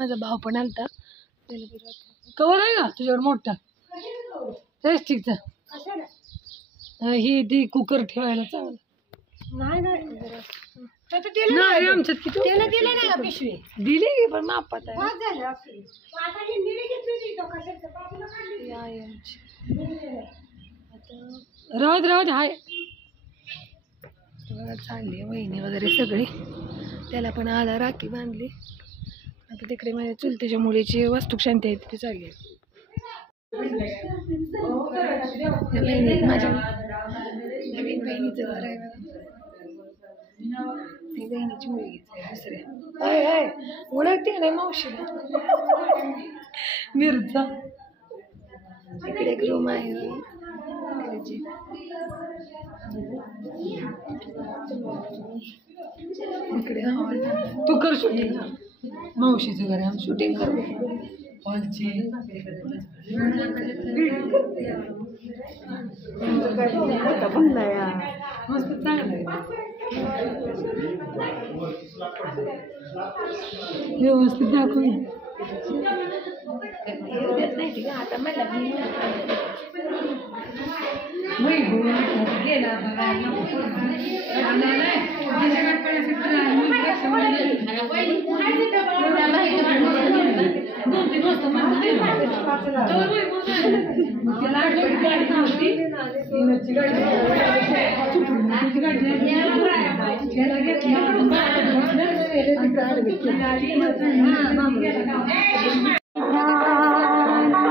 माझा भाव पण आलता कवर आहे का तुझ्यावर मोठा प्लॅस्टिकचा ही ती कुकर ठेवायला चांगलं नाही आमच्यात किती पिशवी दिली की पण मापात आहे राहत राहत हाय चालली वहिनी वगैरे सगळी त्याला पण आला राखी बांधली आता तिकडे माझ्या चुलत्याच्या मुलीची वास्तुक शांती आहे तिथे चालली माझ्या नवीन बहिणीचं घर आहे ती बहिणीची मुलगीच आहे दुसऱ्या हाय हाय ओळखते नाही मावशीला मिरचा इकडे एक रूम आहे इकडे तू कर शूटिंग मावशीचं घर आहे शूटिंग कर मस्त चांगलं आहे व्यवस्थित दाखवून आता मला गेला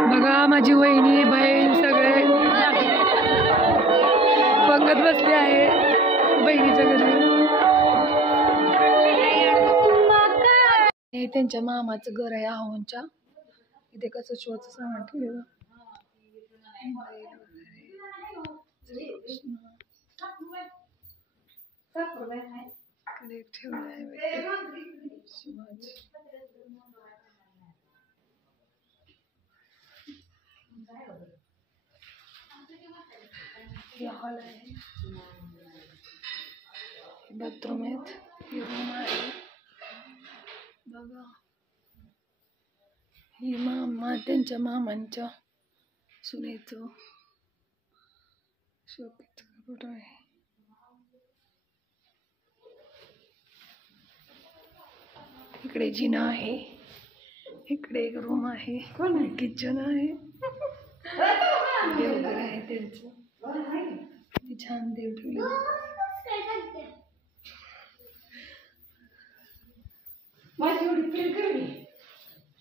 बघा माझी वहिनी बहीण सगळे पंगत बसले आहे बहिणीच्या घरी हे त्यांच्या मामाचं घर आहे आहोंच्या इथे कसं शोचं सामान ठेवलं हॉल आहे बाथरूम आहेत रूम आहे बघा ही मामा त्यांच्या मामांच्या सुनेचं शोकेचं फोटो आहे इकडे जिना आहे इकडे एक रूम आहे किचन आहे देवघर आहे त्यांचं छान देव ठेवले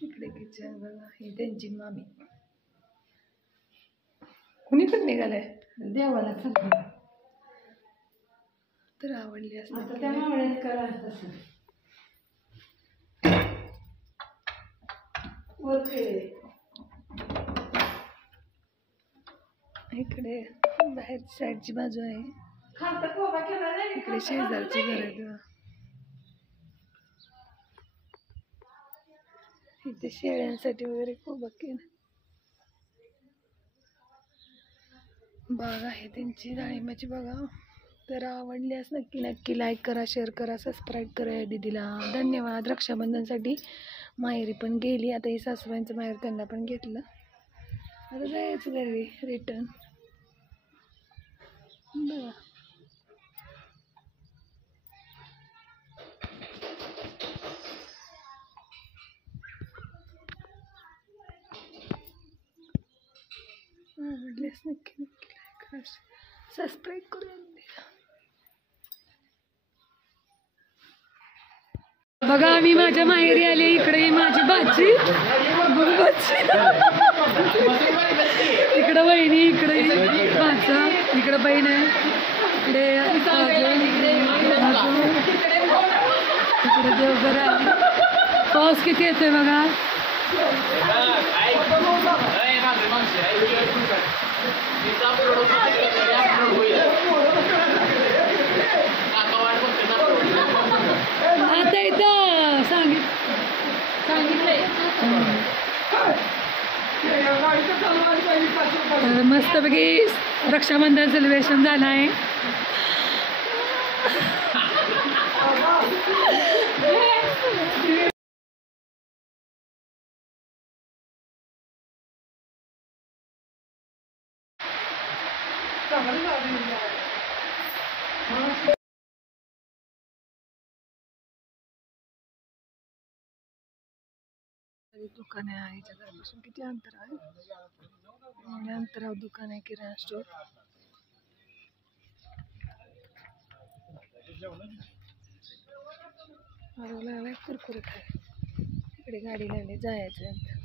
इकडे किचन बघा ही त्यांची मामी कुणीकडे निघालाय देवाला सगळं तर आवडली असतात इकडे बाहेर साईडची बाजू आहे इकडे शेजारची घर आहे इथे शेळ्यांसाठी वगैरे खूप बाग आहे त्यांची डाळिंबाची बघा तर आवडल्यास नक्की लाईक करा शेअर करा सबस्क्राईब करा दीदीला धन्यवाद रक्षाबंधनसाठी माहेरी पण गेली आता ही सासूबाईंचं माहेर त्यांना पण घेतलं आता जायचं घरी रिटर्न बघा आवडल्यास नक्की लाईक करा सबस्क्राईब करा बघा मी माझ्या माहेरी आले इकडे माझी बाची इकडं वहिनी इकडे भाचा इकडे बहीण आहे इकडे देवघर आहे पाऊस किती येतोय बघा आता इथं सांगितलंय मस्तपैकी रक्षाबंधन सेलिब्रेशन झालं आहे दुकान आहे आईच्या घरापासून किती अंतर आहे. एवढ्या अंतरावर दुकान आहे किराणा स्टोर. कुरकुरे खाय इकडे गाडी लागली जायचं.